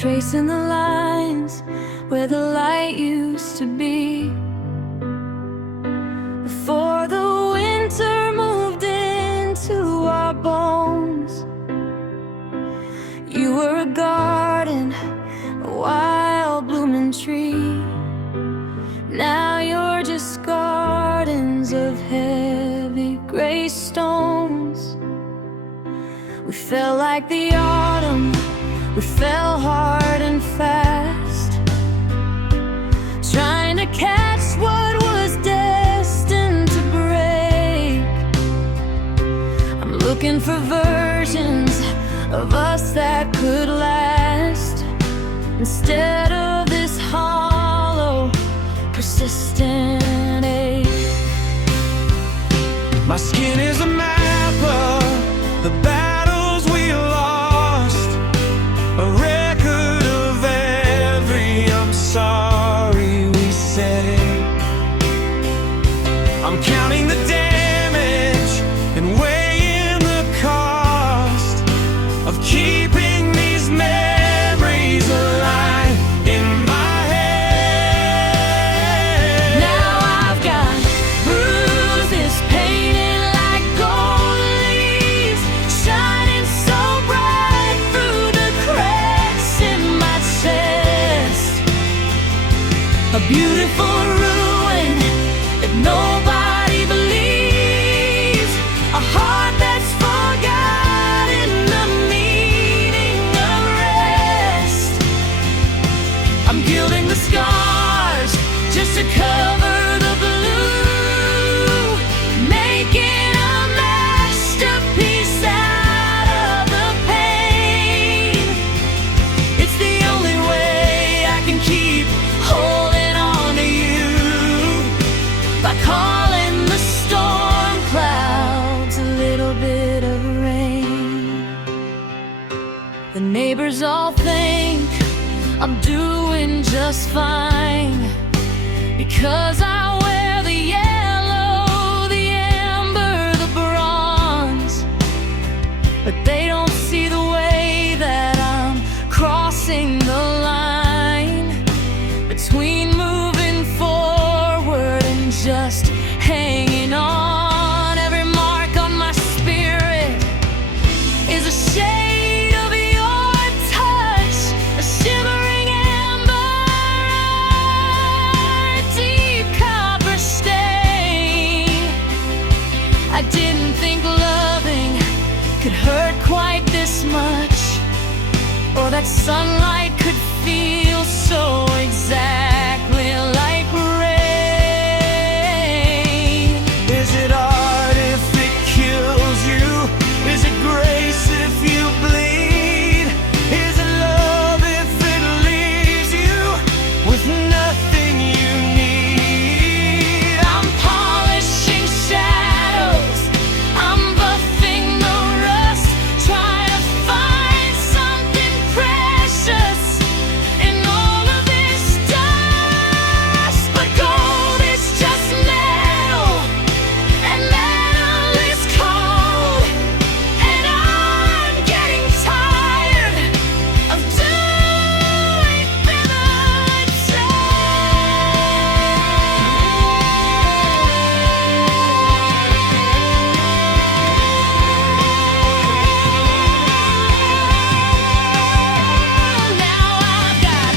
tracing the lines where the light used to be. Before the winter moved into our bones, you were a garden, a wild blooming tree. Now you're just gardens of heavy gray stones. We felt like the autumn, we fell hard and fast, trying to catch what was destined to break. I'm looking for versions of us that could last, instead of this hollow, persistent ache. My skin is a map of the battles we lost, a record of every I'm sorry we say. I'm counting the damage and weighing the cost of keeping these memories alive in my head. Now I've got bruises painted like gold leaves, shining so bright through the cracks in my chest. A beautiful ruin that nobody believes, a heart that's forgotten the meaning of rest. I'm gilding the scars just to cover the blue, making a masterpiece out of the pain. It's the only way I can keep holding on to you, by calling the storm clouds a little bit of rain. The neighbors all think I'm doing just fine, because I wear the yellow, the amber, the bronze. But they don't see the way that I'm crossing the line between moving forward and just hanging on. Every mark on my spirit is a shade of your touch, a shimmering amber, a deep copper stain. I didn't think loving could hurt quite this much, or that sunlight could feel so exactly like rain. Is it art if it kills you? Is it grace if you bleed? Is it love if it leaves you with nothing you need? I'm polishing shadows, I'm buffing the rust, trying to find something precious in all of this dust. But gold is just metal, and metal is cold, and I'm getting tired of doing Now I've got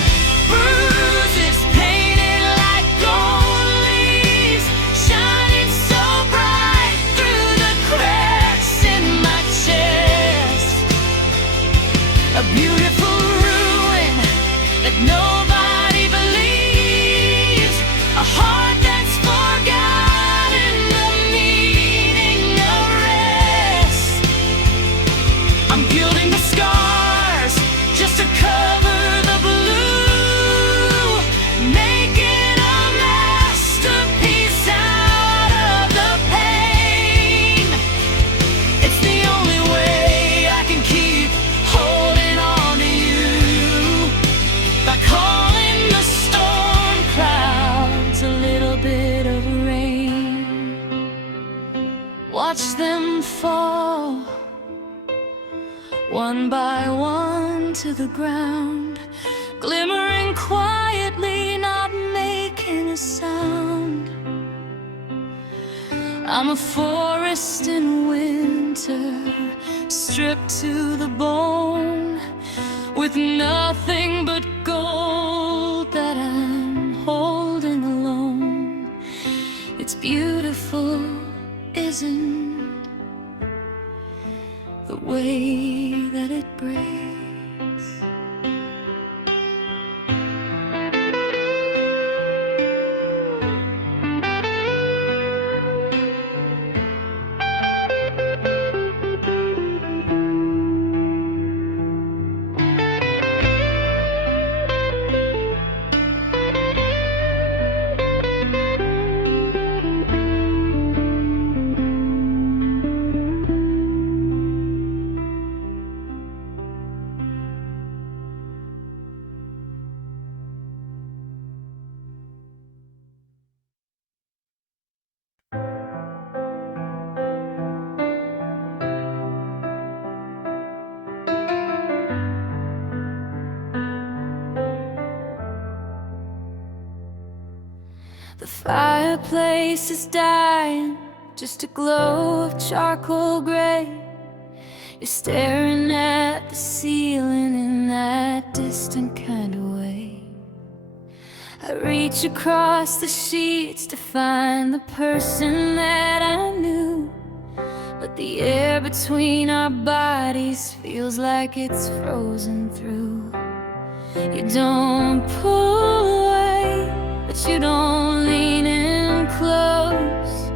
bruises painted like gold leaves, shining so bright through the cracks in my chest. A beautiful ruin that nobody believes, a heart that's forgotten the meaning of rest. I'm gilding the scars just to cover the blue, making a masterpiece out of the pain. It's the only way I can keep holding on to you, by calling the storm clouds a little bit of rain. Watch them fall, one by one to the ground, glimmering quietly, not making a sound. I'm a forest in winter, stripped to the bone, with nothing but gold that I'm holding alone. It's beautiful, isn't the way that it breaks? The fireplace is dying, just a glow of charcoal gray. You're staring at the ceiling in that distant kind of way. I reach across the sheets to find the person that I knew, but the air between our bodies feels like it's frozen through. You don't pull away, but you don't lean in close.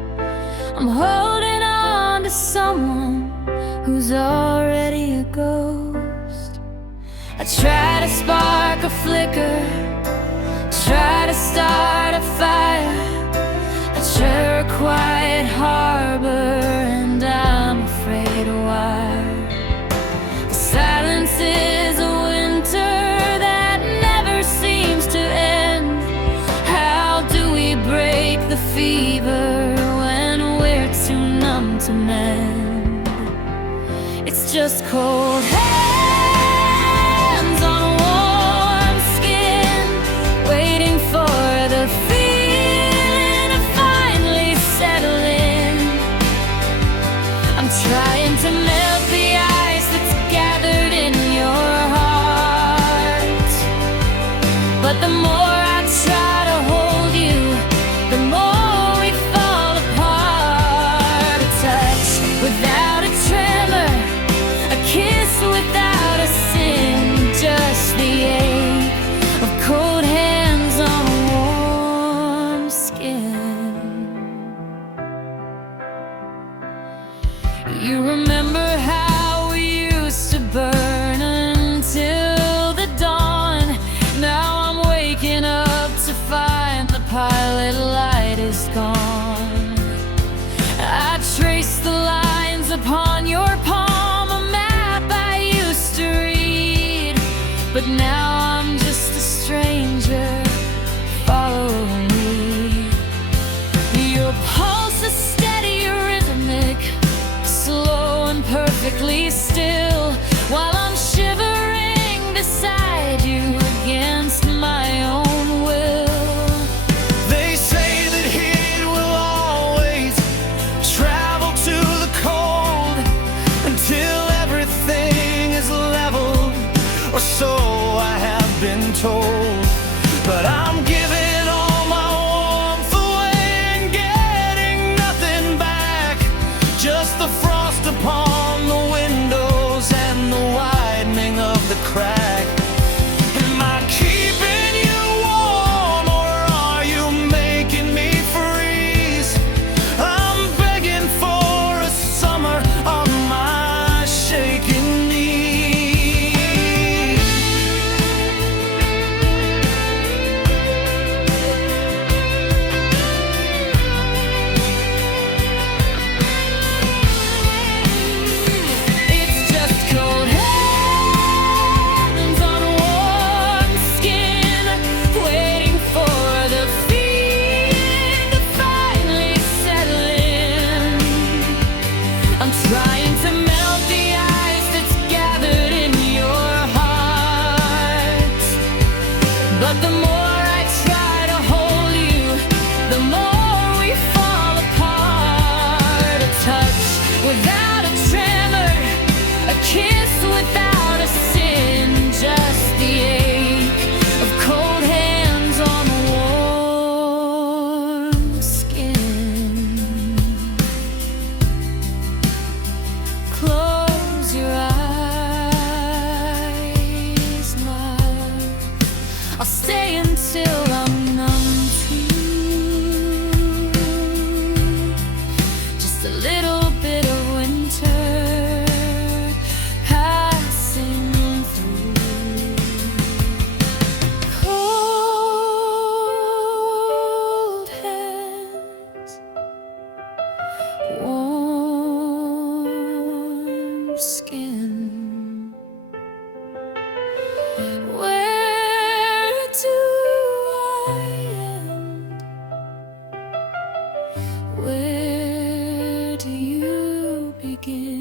I'm holding on to someone who's already a ghost. I try to spark a flicker, try to start a fire. I share a quiet harbor, and I'm afraid why. The silence is a winter that never seems to end. How do we break the fever when we're too numb to mend? It's just cold hands on warm skin, waiting for the feeling to finally settle in. I'm trying to melt the ice that's gathered in your heart, but the more I try to hold you, the more we fall apart. A touch without a tremor, a kiss with end? Where do you begin?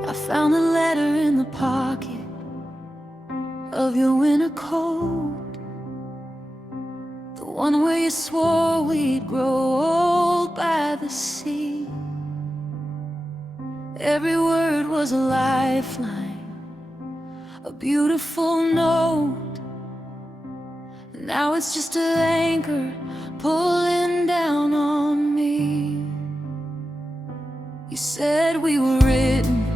I found a letter in the pocket of your winter coat, the one where you swore we'd grow old by the sea. Every word was a lifeline, a beautiful note. Now it's just an anchor pulling down on me. You said we were written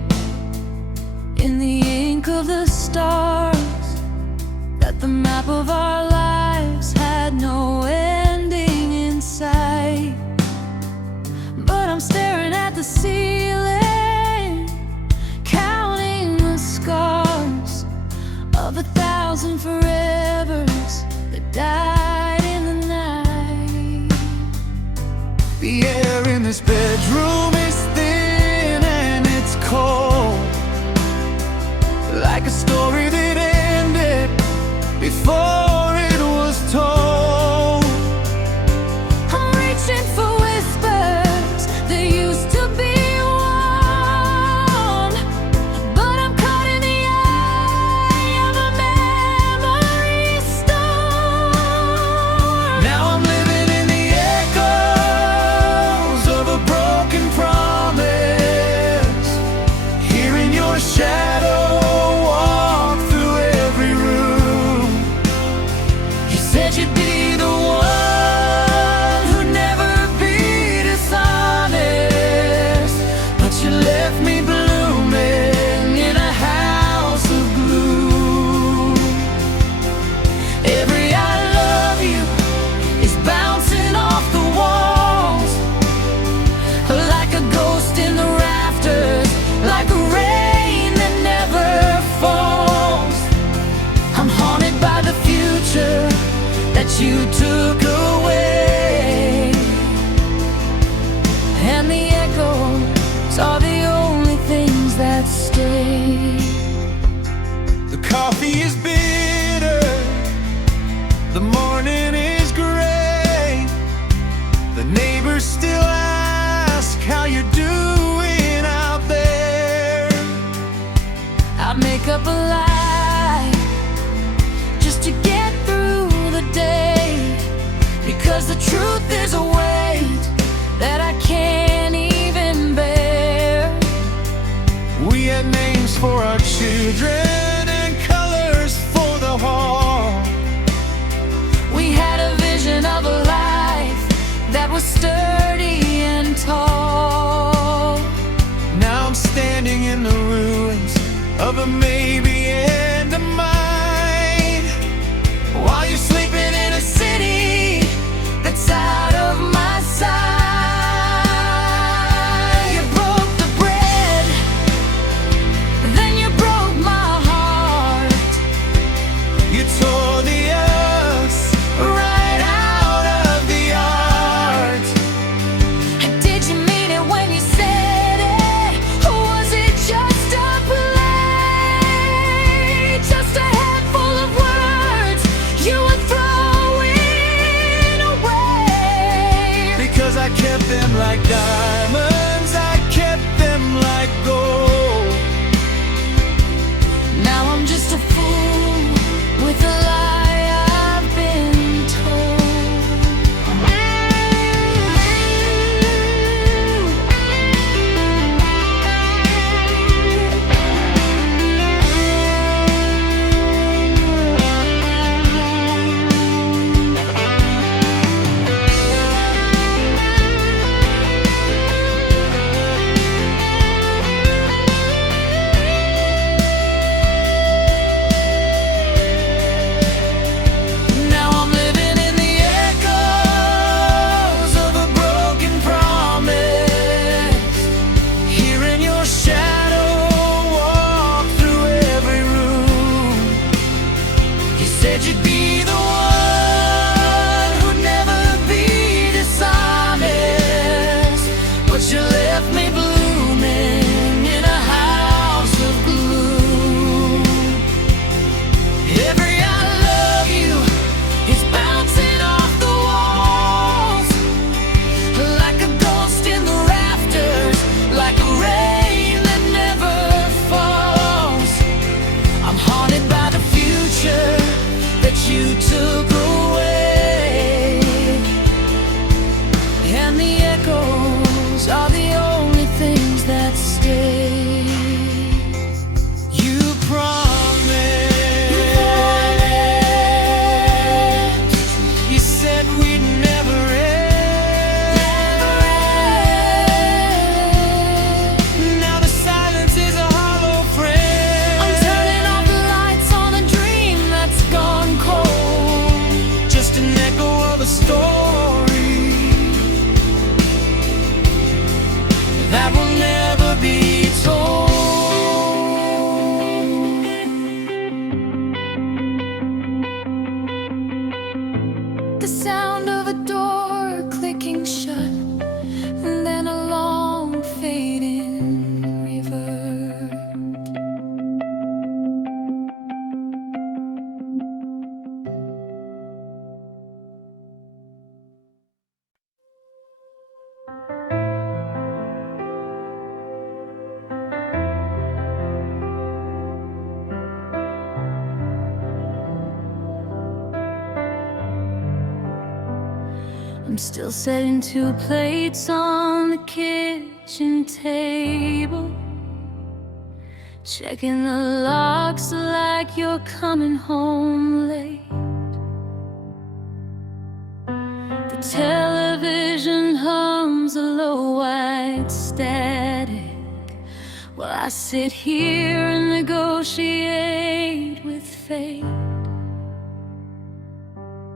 in the ink of the stars, that the map of our lives had no ending in sight. But I'm staring at the ceiling, counting the scars of 1,000 forevers that died in the night. The air in this bedroom is thin and it's cold, like a story that ended before it was told. I'm reaching for whispers that used to be warm, but I'm caught in the eye of a memory storm. Now I'm living in the echoes of a broken promise, hearing your shadow walk through every room. You said you'd be the one who'd never be dishonest, but you left me blooming in a house of gloom. Every I love you is bouncing off the walls, like a ghost in the rafters, like a rain that never falls. I'm haunted by the future that you took away, and the echoes are the only things that stay. The coffee is bitter, the morning is gray, the neighbors still ask how you're doing out there. I'd make up a lie just to get through the day, because the truth is a weight that I can't even bear. We had names for our children and colors for the hall. We had a vision of a life that was sturdy and tall. Now I'm standing in the ruins of a maybe and a mine, while the sound of a door clicking shut, and then a long fade in reverb. I'm still setting 2 plates on the kitchen table, checking the locks like you're coming home late. The television hums a low white static while I sit here and negotiate with fate.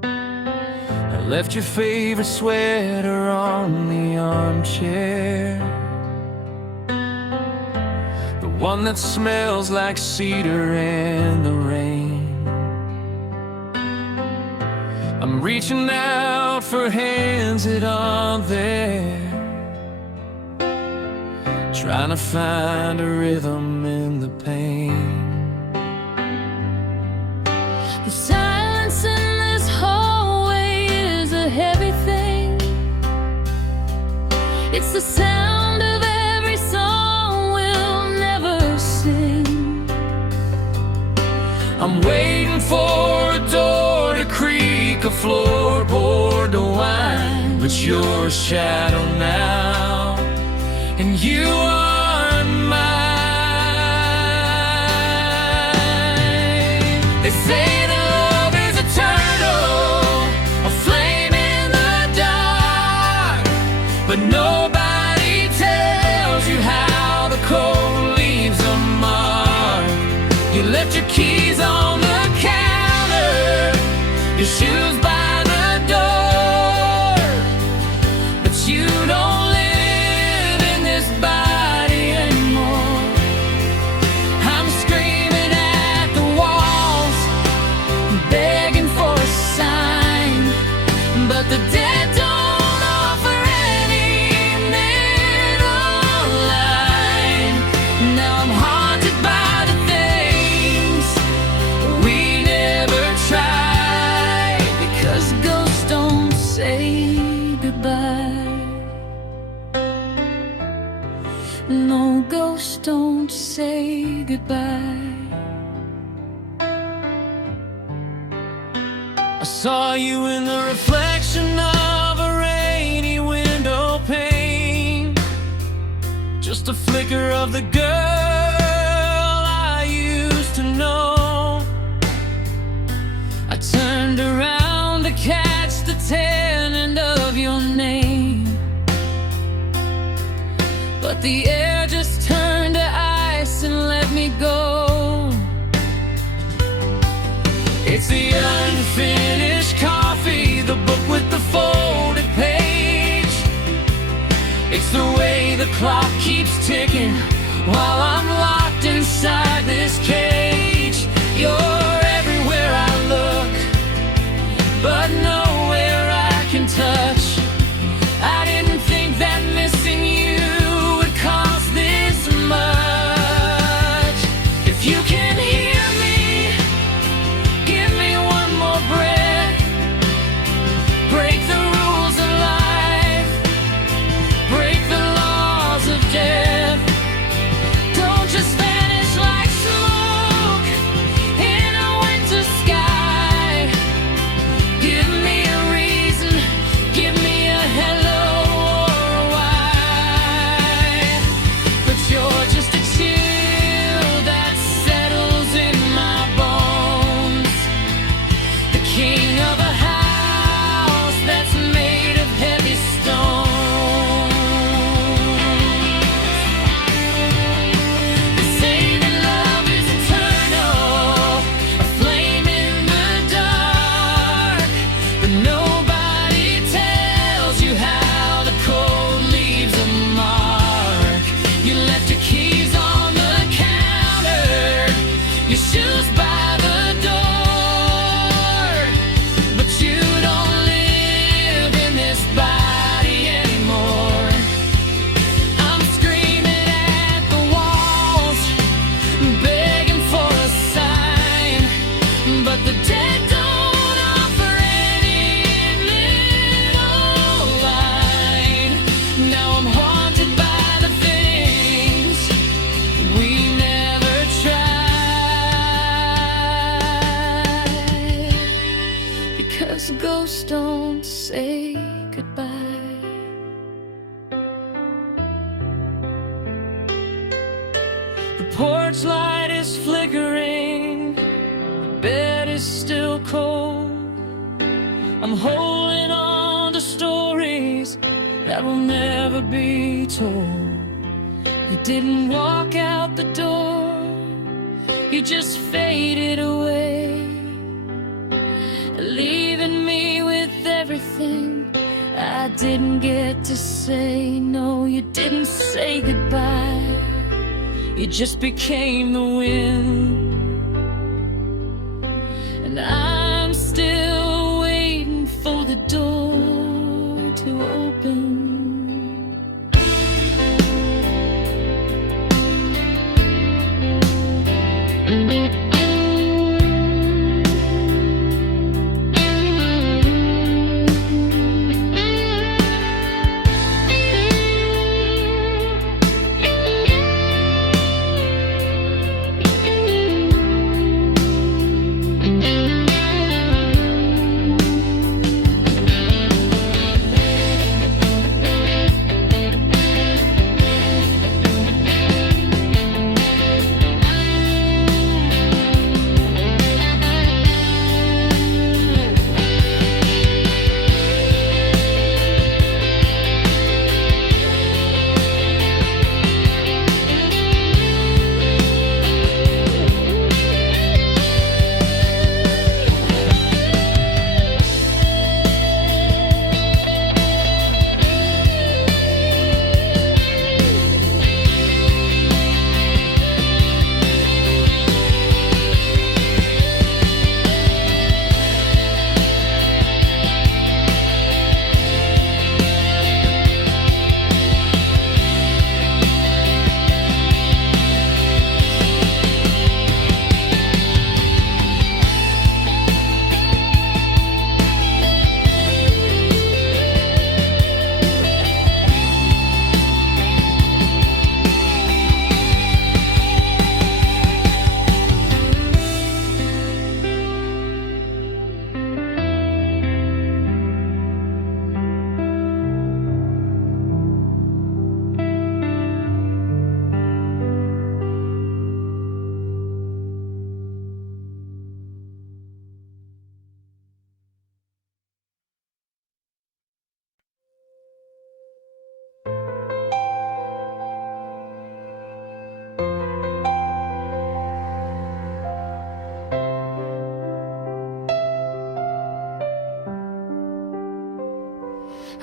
I left your favorite sweater on the armchair, the one that smells like cedar in the rain. I'm reaching out for hands that aren't there, trying to find a rhythm in the pain. The silence in this hallway is a heavy thing. It's the sound of every song we'll never sing. I'm waiting for a door to creak, a floorboard to whine, but you're a shadow now, and you are mine. They say that love is eternal, a flame in the dark, but nobody tells you how the cold leaves a mark. You left your keys on the counter, your shoes by the door, but you don't live in this body anymore. I'm screaming at the walls, begging for a sign, but the dead don't offer any middle line. Now I'm haunted by the things we never tried, because ghosts don't say goodbye. No, ghosts don't say goodbye. I saw you in the reflection of a rainy window pane, just a flicker of the girl I used to know. I turned around to catch the tail end of your name, but the air just turned to ice and let me go. It's the unfinished coffee, the book with the folded page. It's the way the clock keeps ticking while I'm locked inside this cage. You're everywhere I look, but nowhere I can touch. I didn't think that missing you would cost this much. If you can hear me, give me one more breath. Break the rules of life, break the laws of death. Don't just vanish like smoke in a winter sky. Give me a reason, give 'cause ghosts don't say goodbye. The porch light is flickering, the bed is still cold. I'm holding on to stories that will never be told. You didn't walk out the door, you just faded away, leaving me with everything I didn't get to say. No, you didn't say goodbye, you just became the wind. And I'm still waiting for the door to open.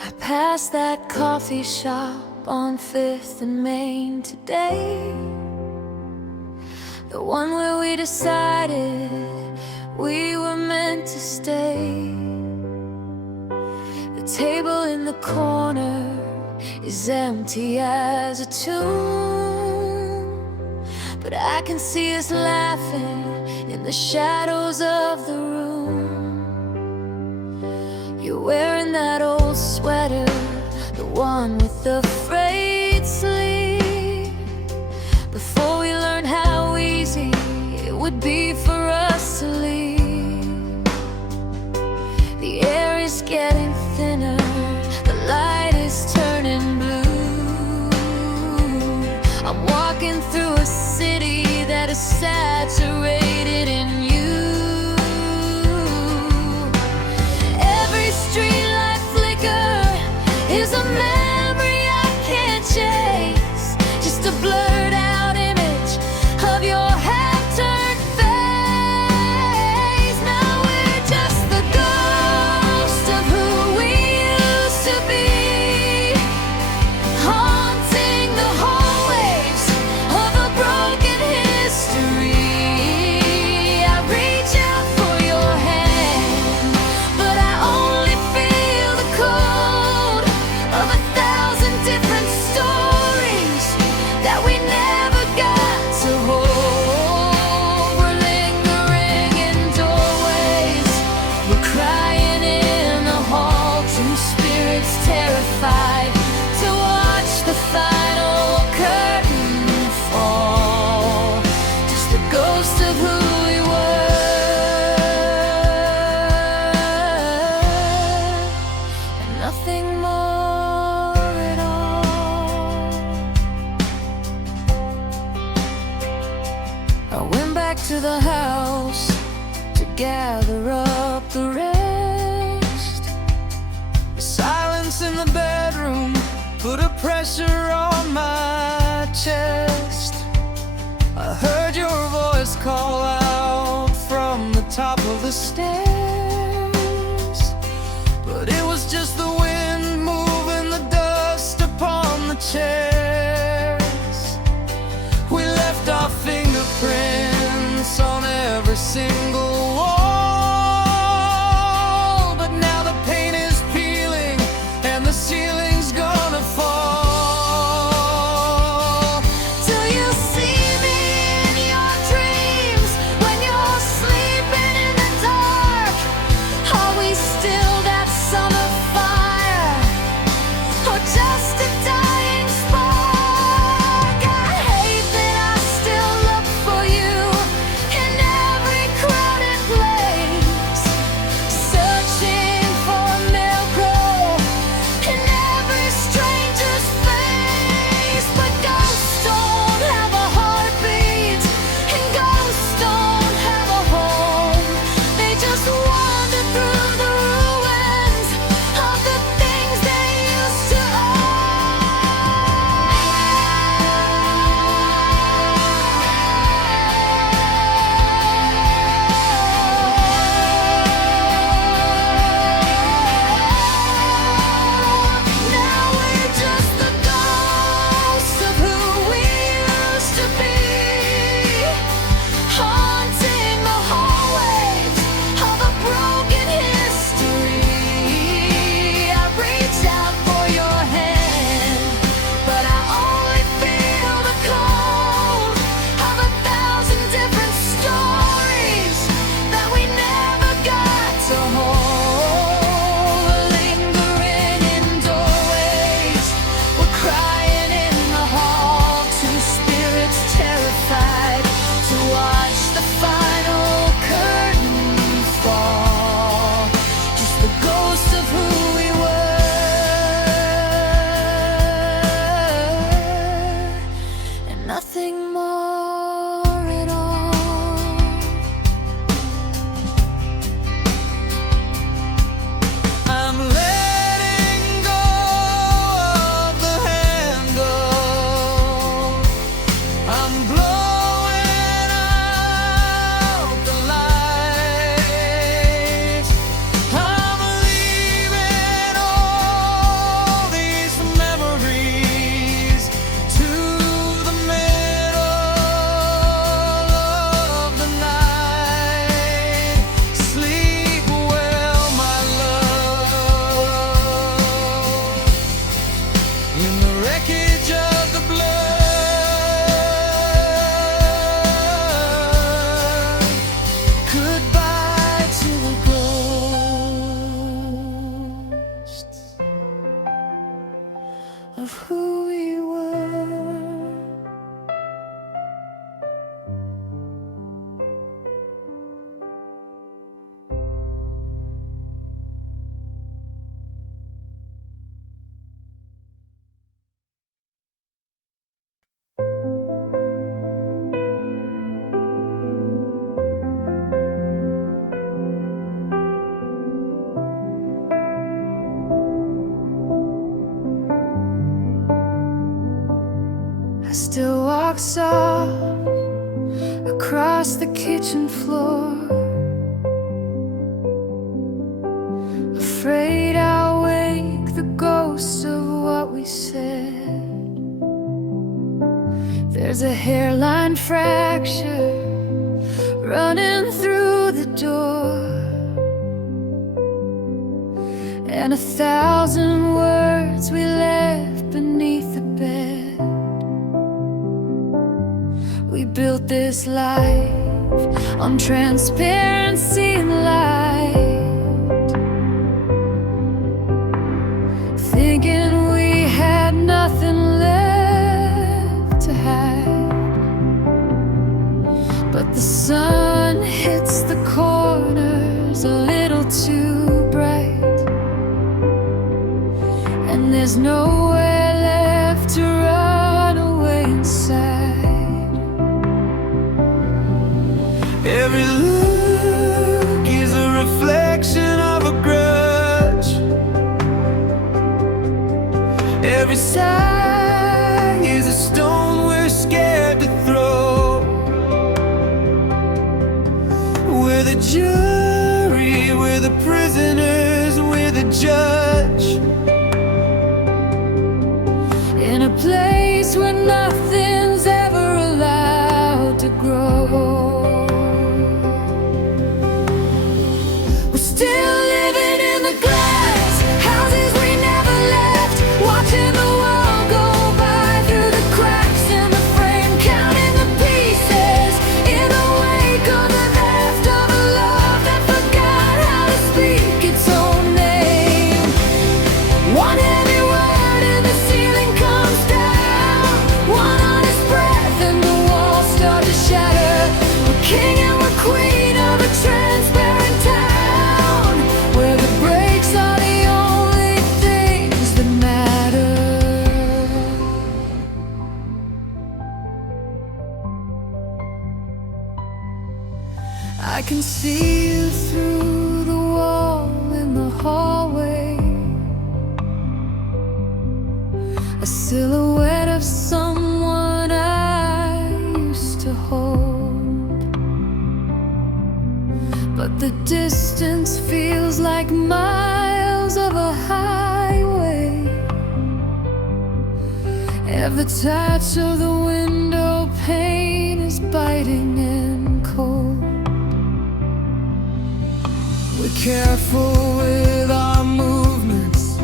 I passed that coffee shop on 5th and Main today, the one where we decided we were meant to stay. The table in the corner is empty as a tomb, but I can see us laughing in the shadows of the room. You're wearing that old sweater, the one with the frayed sleeve. Before we learned how easy it would be for us to leave. The air is getting thinner, the light is turning blue. I'm walking through a city that is saturated in you. Every streetlight flicker is a memory I can't chase, just a blurred out image of your half-turned face. Now we're just the ghost of who we used to be, haunting the hallways of a broken history. I reach out for your hand, but I only feel the cold of 1,000 different stories that we never got to hold. We're lingering in doorways, we're crying in the hall, two spirits terrified to watch the final curtain fall. Just the ghost of who we were. pressure on my chest. I heard your voice call out from the top of the stairs, but it was just the wind moving the dust upon the chairs. We left our fingerprints on every single wall, but now the paint is peeling and the ceiling's gonna fall. Do you see me in your dreams when you're sleeping in the dark? Are we still that summer fire, or just a dying spark? I hate that I still look for you in every crowded place, searching for a miracle in every stranger's face. But ghosts don't have a heartbeat, and ghosts don't have a home. They just wander through the ruins of the things they used to Now we're just the ghosts of who we used to be, haunting the hallways of a broken history. I reach out for your hand, but I only feel the cold of 1,000 different stories that we never got to hold. We're lingering in doorways, we're crying in the hall, two spirits terrified to watch the final curtain fall. Just the ghost of who we were, and nothing more at all. I'm letting go of the handle. I'm blowing out the lights. I'm leaving all these memories to the middle of the night. Sleep well, my love, in the wreckage of the blood. Goodbye to the ghosts of who we were. I still walk soft across the kitchen floor, afraid I'll wake the ghost of what we said. There's a hairline fracture running through the door, and 1,000 words we left beneath the bed. We built this life on transparency and light, thinking we had nothing left to hide. But the sun hits the corners a little too bright, and there's nowhere left to run away inside. Every look is a reflection of a grudge. Every side jury, we're the prisoners, we're the judge. In a place where nothing's ever allowed to grow. We're still living in the glass houses we never left, watching the world go by through the cracks in the frame, counting the pieces in the wake of the theft of a love that forgot how to speak its own name. One heavy word and the ceiling comes down, one honest breath and the walls start to shatter. We're king and we're queen of a transparent town, where the breaks are the only things that matter. I can see you through the wall in the hallway, a silhouette of someone I used to hold. But the distance feels like miles of a highway. Every touch of the window pane is biting and cold. We're careful with our movements,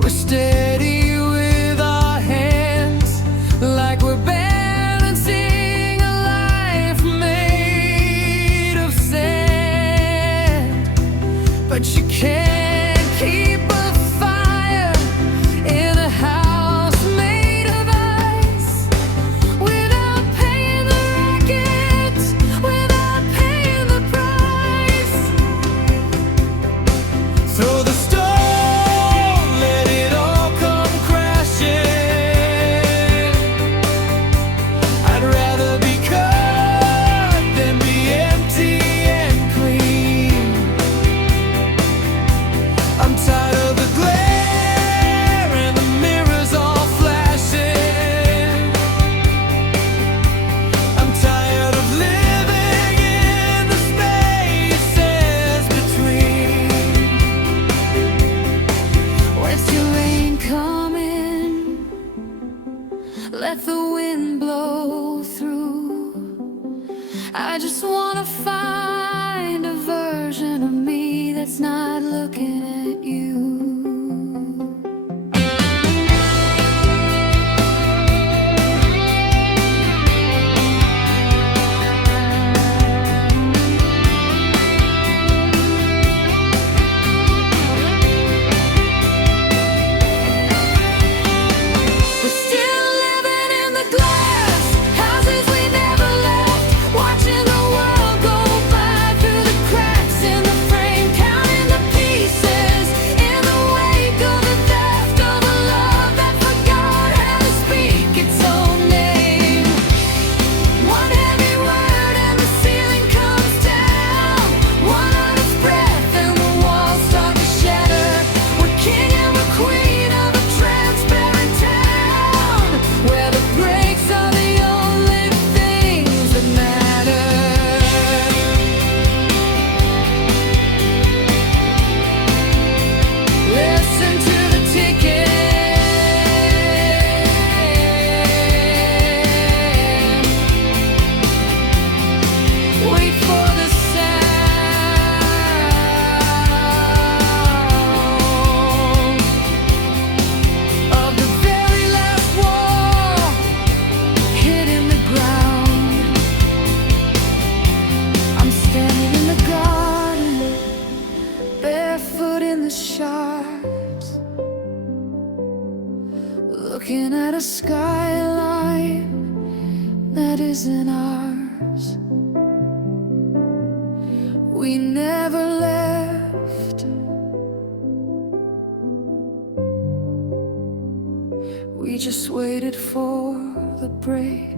we're steady with our hands, like we're balancing a life made of sand. But you can't keep a fire in a house made of ice without paying the racket, without paying the price. Throw the stone, let it all come crashing. I'd rather be cut than be empty and clean. I'm tired of the glare and the mirrors all flashing. I'm tired of living in the spaces between. Where's your rain coming? Let the wind blow through. I just wanna find a version of me that's not looking at you. We're still living in the glass houses we never left, watching the world go by through the cracks in the frame, counting the pieces in the wake of the theft of a love that forgot how to speak its own name. One heavy word and the ceiling comes down, one honest breath and the walls start to shatter. We're king and we're queen of a transparent town, where the breaks are the only things that matter. Listen to the ticking, wait for the sound of the very last wall hitting the ground. I'm standing in the garden, barefoot in the shards, looking at a skyline that isn't ours. We never left, we just waited for the break.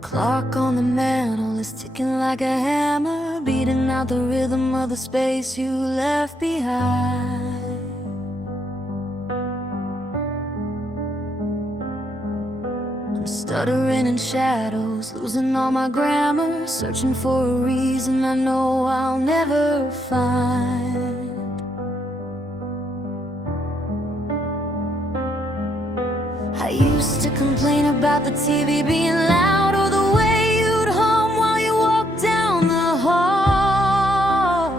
clock on the mantle is ticking like a hammer, beating out the rhythm of the space you left behind. I'm stuttering in shadows, losing all my grammar, searching for a reason I know I'll never find. I used to complain about the TV being loud, or the way you'd hum while you walked down the hall.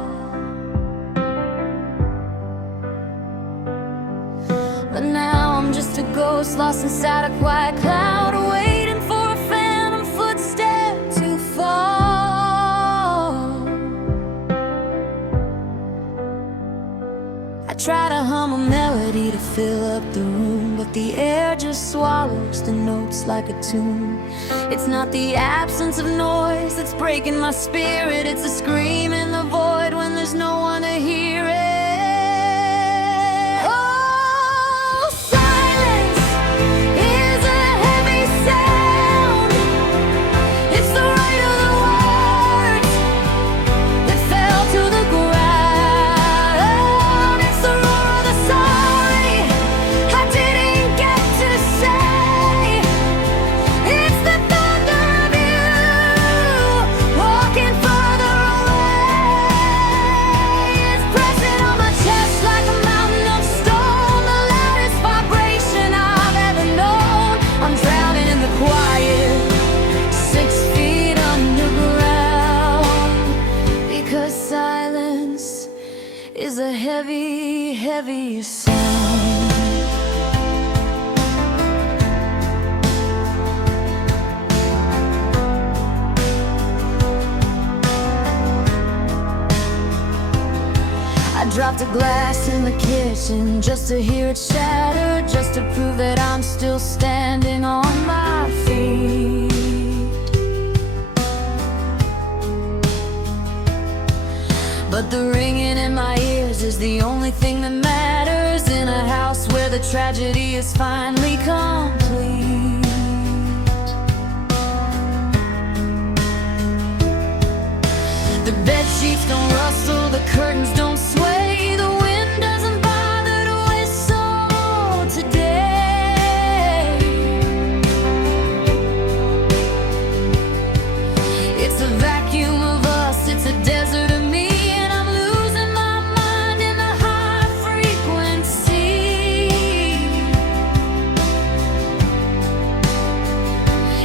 But now I'm just a ghost lost inside a quiet cloud, waiting for a phantom footstep to fall. I try to hum a melody to fill up the room, but the air just swallows the notes like a tune. It's not the absence of noise that's breaking my spirit, it's a scream in the void when there's no one to hear it. Oh, silence is a heavy sound. It's the weight of the words that fell to the ground. It's the roar of the sorry I didn't get to say. It's the thunder of you walking further away. It's pressing on my chest like a mountain of stone, the loudest vibration I've ever known. I'm drowning in the quiet, 6 feet underground, because silence is a heavy, heavy sound. I dropped a glass in the kitchen just to hear it shatter, just to prove that I'm still standing on my feet. But the ringing in my ears is the only thing that matters in a house where the tragedy is finally complete. The bed sheets don't rustle, the curtains don't sway, the wind doesn't bother to whistle today. It's a vacuum of us, it's a desert of me, and I'm losing my mind in the high frequency.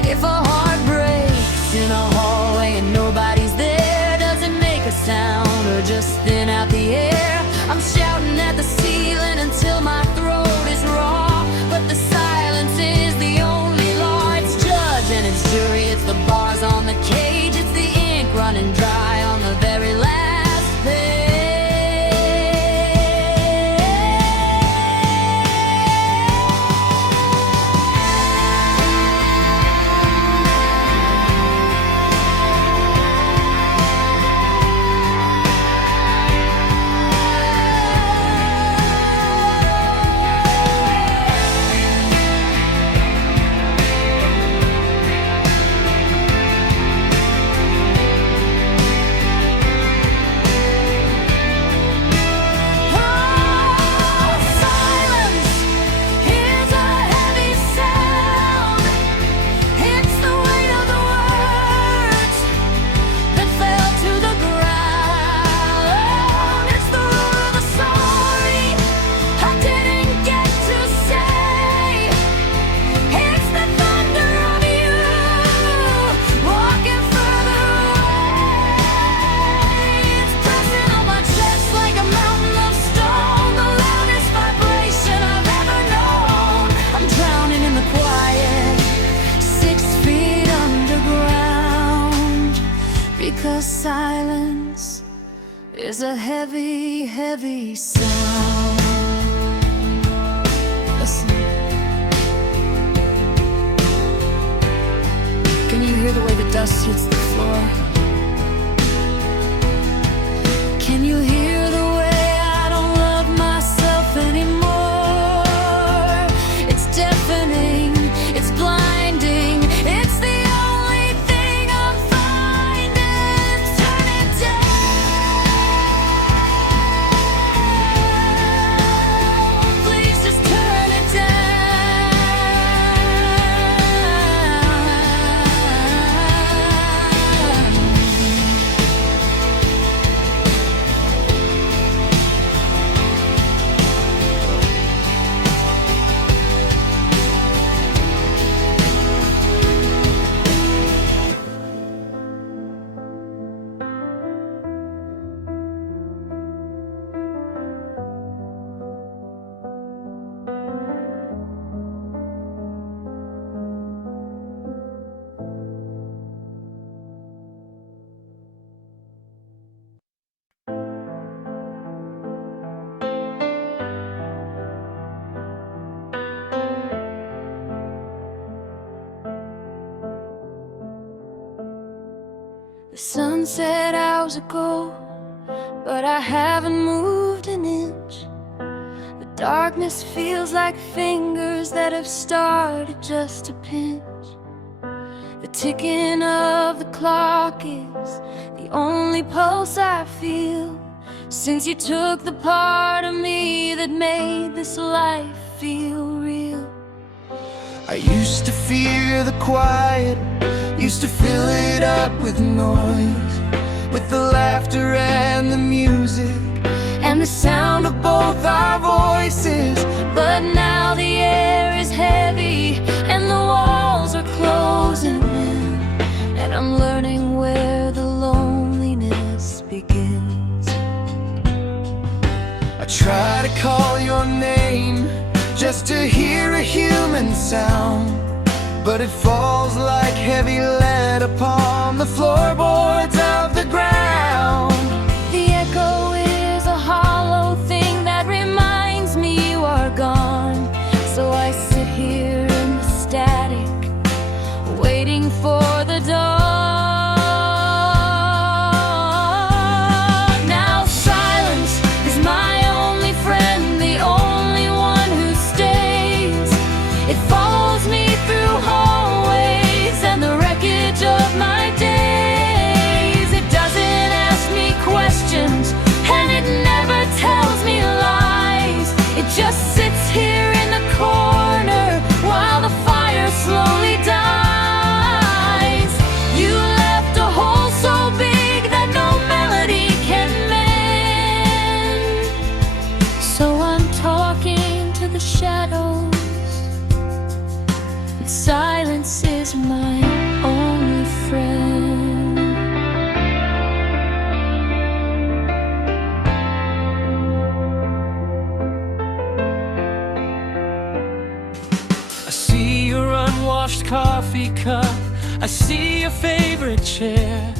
If a heart breaks in a hallway and nobody's there, does it make a sound or just thin out the air? I'm shouting at the ceiling until my throat is raw, but the silence is the only law. It's judge and it's jury, it's the bars on the cage, it's the ink running dry on the very last page. Because silence is a heavy, heavy sound. Listen. Can you hear the way the dust hits the floor? Can you hear the way I don't love myself anymore? It's deafening, it's blinding, it's the only The sun set hours ago, but I haven't moved an inch. The darkness feels like fingers that have started just to pinch. The ticking of the clock is the only pulse I feel since you took the part of me that made this life feel real. I used to fear the quiet, used to fill it up with noise, with the laughter and the music and the sound of both our voices. But now the air is heavy and the walls are closing in, and I'm learning where the loneliness begins. I try to call your name just to hear a human sound, but it falls like heavy lead upon the floorboards of the ground. The echo is a hollow thing that reminds me you are gone. So I sit here in the static, waiting for the dawn. Now silence is my only friend, the only one who stays. It follows me through hallways and the wreckage of my days. It doesn't ask me questions and it never tells me lies. It just sits here in the corner while the fire slowly dies. You left a hole so big that no melody can mend. So I'm talking to the shadows, and silence is my only friend. I see your unwashed coffee cup, I see your favorite chair.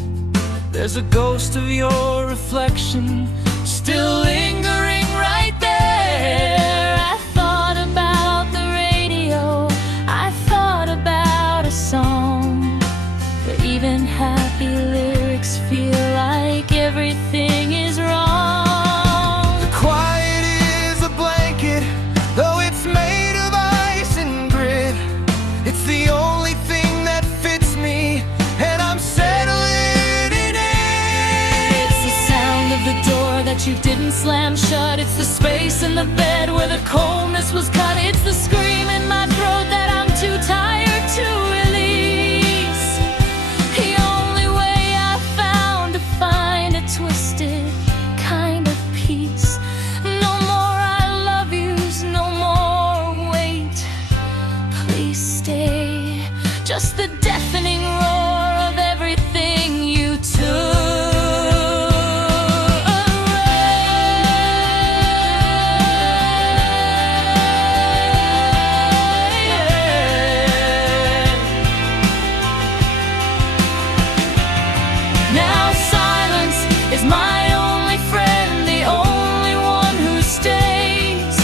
There's a ghost of your reflection still lingering right there. I thought about the radio, I thought about a song, but even happy lyrics feel like everything is wrong. The quiet is a blanket, though it's made of ice and grit. It's the only thing that fits me, and I'm settling in it. It's the sound of the door that you didn't slam shut. It's the space in the bed where the coldness was cut. It's the scream in my throat that I'm too tired to release. The only way I found to find a twisted kind of peace. No more I love yous, no more wait, please stay. Just the deafening roar of everything you took away. Now silence is my only friend, the only one who stays.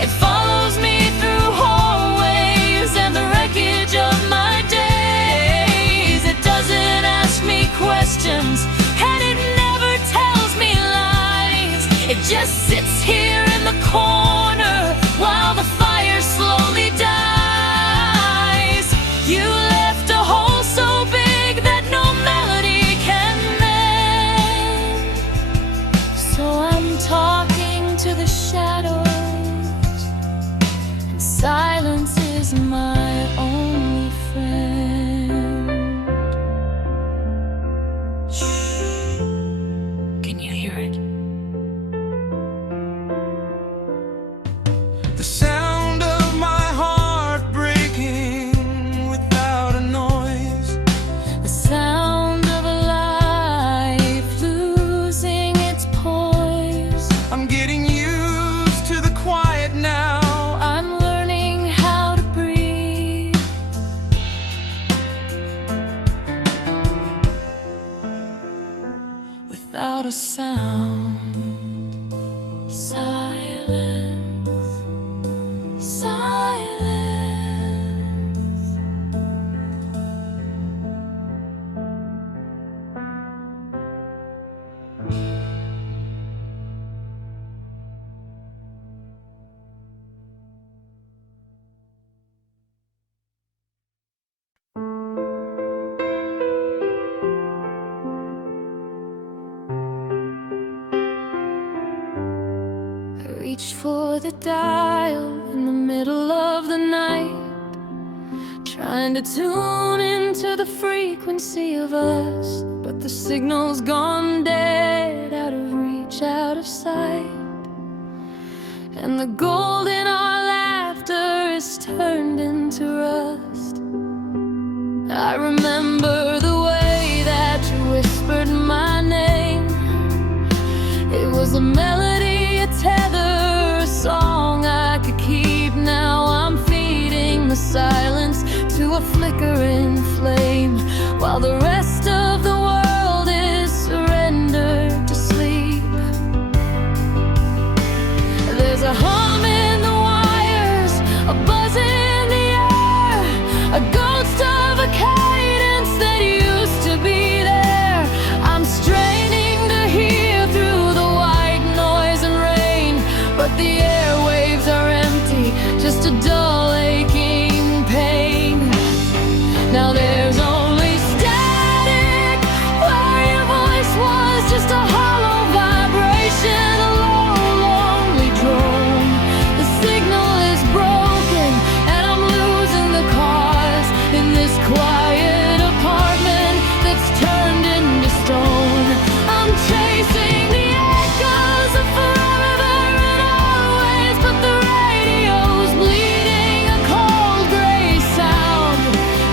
It follows me through hallways and the wreckage of my days. It doesn't ask me questions and it never tells me lies. It just sits here in the corner while the fire slowly dies. You left a hole so big that no melody can mend. So I'm talking to the shadows, and silence is my only friend. Shh. Can you hear it? The sound of my heart breaking without a noise. The sound of a life losing its poise. I'm getting used to the quiet now. I'm learning how to breathe. Without a sound. Silence, silence. reach for the dial in the middle of the night, trying to tune into the frequency of us, but the signal's gone dead, out of reach, out of sight. And the gold in our laughter is turned into rust. I remember the way that you whispered my name. It was a melody, a tether, a song I could keep. Now I'm feeding the silence to a flickering flame, while the rest of the world is surrendered to sleep. There's a hum in the wires, a buzz in the air, a ghost of a cadence that used to be there. I'm straining to hear through the white noise and rain, but the airwaves are empty, just a dull aching pain. Now there's only static where your voice was just a hollow vibration, a low, lonely drone. The signal is broken and I'm losing the cause in this quiet apartment that's turned into stone. I'm chasing the echoes of forever and always, but the radio's bleeding a cold gray sound.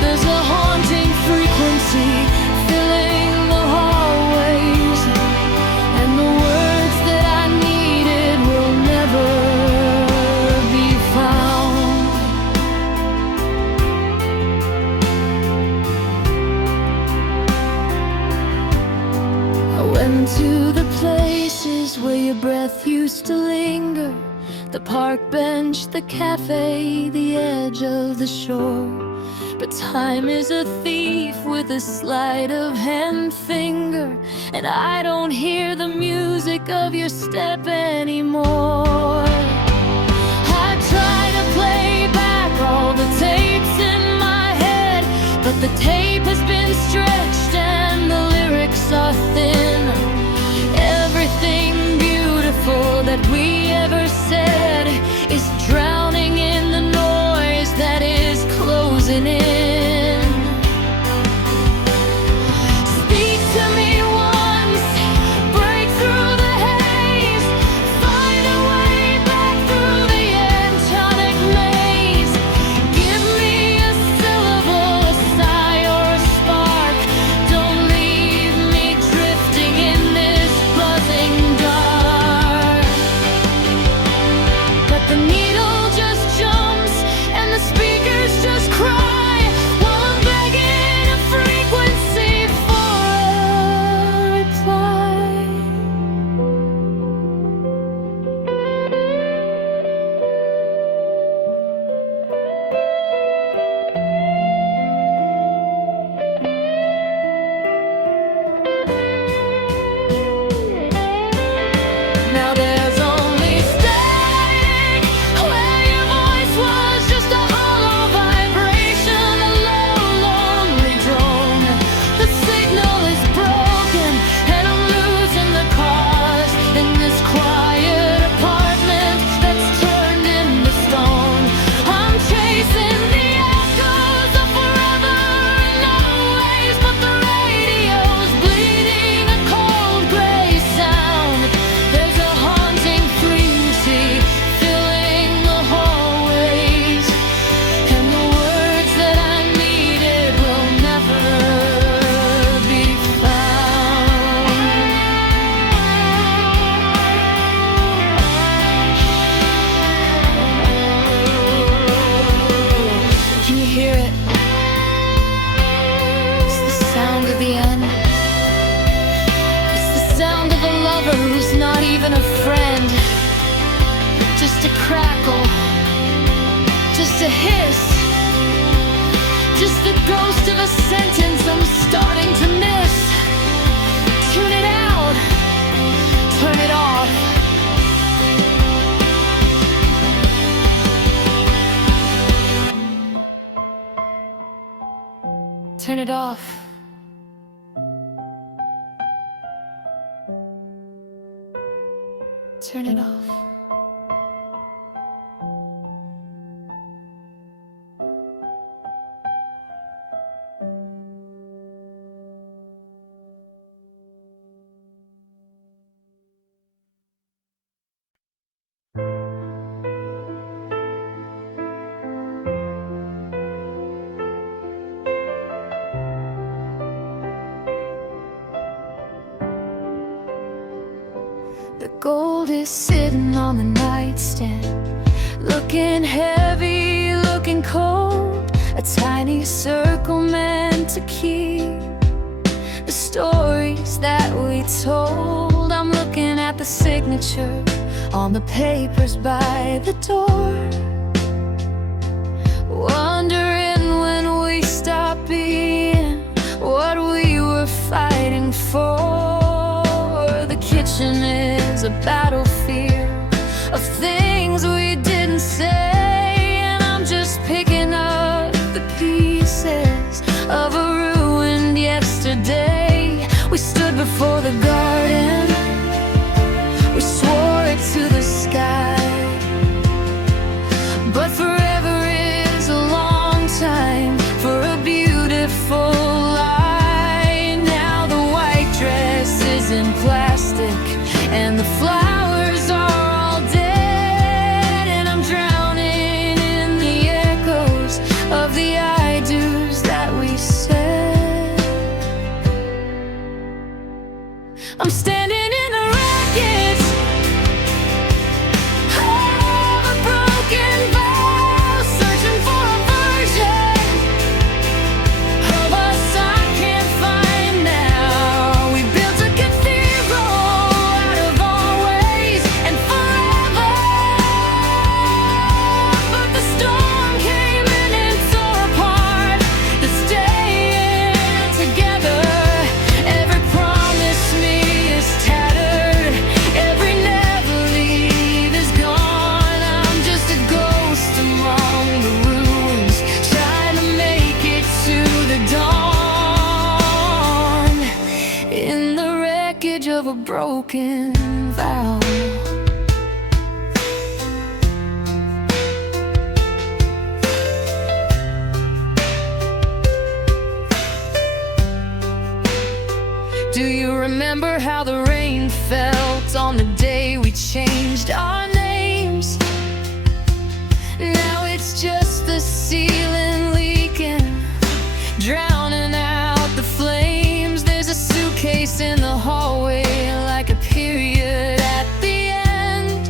There's a haunting frequency filling the hallways, and the words that I needed will never be found. I went to the places where your breath used to linger, the park bench, the cafe, the edge of the shore. But time is a thief with a sleight of hand finger, and I don't hear the music of your step anymore. I try to play back all the tapes in my head, but the tape has been stretched and the lyrics are thin. Everything beautiful that we ever said is drowning in the noise that is closing in. Speak to me once, break through the haze, find a way back through the antonic maze. Give me a syllable, a sigh or a spark. Don't leave me drifting in this buzzing dark. But the needle just jumps and the speakers just cry, while I'm begging a frequency for a reply. Now there's only static where your voice was just a hollow vibration, a low, lonely drone. The signal is broken and I'm losing the cause in this quiet apartment that's turned into stone. I'm chasing the echoes of forever and always, but the radio's bleeding a cold gray sound. There's a haunting frequency filling the hallways, and the words that I needed will never be found. Can you hear it? It's the sound of the end. It's the sound of a lover who's not even a friend. Just a crackle, just a hiss, just the ghost of a sentence I'm starting to miss. Tune it out, turn it off. Turn it off. Turn it off. The gold is sitting on the nightstand, looking heavy, looking cold. A tiny circle meant to keep the stories that we told. I'm looking at the signature on the papers by the door, wondering when we stopped being what we were fighting for. The kitchen is a battlefield of things we didn't say, and I'm just picking up the pieces of a ruined yesterday. We stood before the garden, we swore it to the sky, but forever is a long time for a beautiful lie. Now the white dress is in plastic and the flowers are all dead, and I'm drowning in the echoes of the I do's that we said. I'm standing in the wreckage of a broken vow, searching for a version of us I can't find now. We built a cathedral out of our ways and forever, but the storm came in and tore apart the staying together. Every promise me is tattered, every never leave is gone. I'm just a ghost among the ruins, trying to make it to the dawn, in the wreckage of a broken vow. Do you remember how the rain felt on the day we changed our names? Now it's just the ceiling leaking, drowning out the flames. There's a suitcase in the hallway, like a period at the end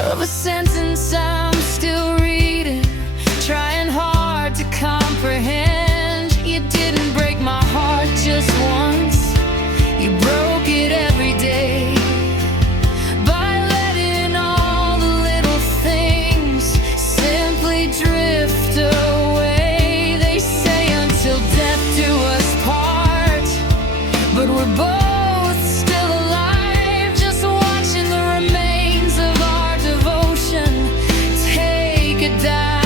of a sentence I'm still reading, trying hard to comprehend. You didn't break my heart just once, you broke it every day, by letting all the little things simply drift away. They say until death do us part, but we're both still alive, just watching the remains of our devotion take a dive.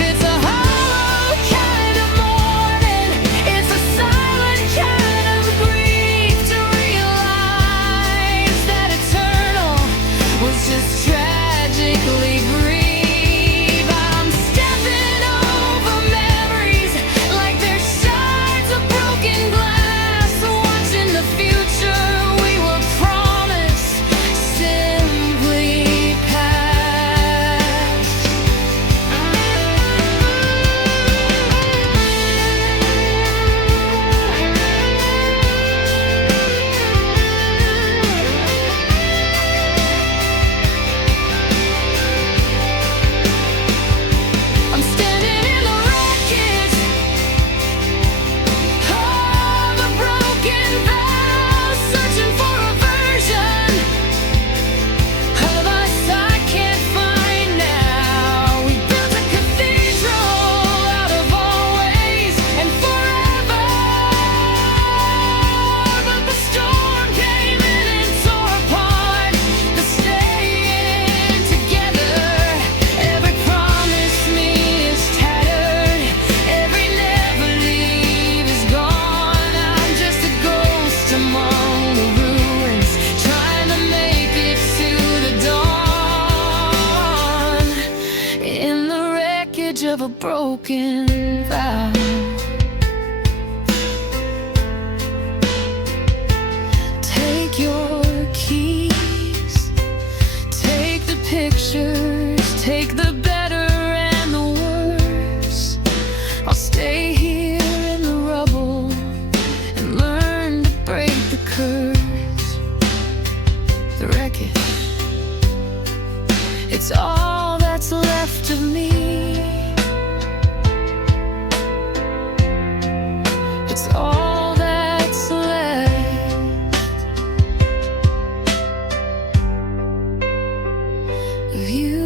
It's a hollow kind of mourning, it's a silent kind of grief, to realize that eternal was just tragically brief. I'm stepping over memories like they're shards of broken glass, watching the future we were promised simply pass. I'm standing in the wreckage of a broken vow, searching for a version of us I can't find now. We built a cathedral out of our ways and forever, but the storm came in and tore apart the staying together. Every promise me is tattered, every never leave is gone. I'm just a ghost among the ruins, trying to make it to the dawn, in the wreckage of a broken vow. Take your keys, take the pictures, take the better and the worst. I'll stay here in the rubble and learn to break the curse. of you.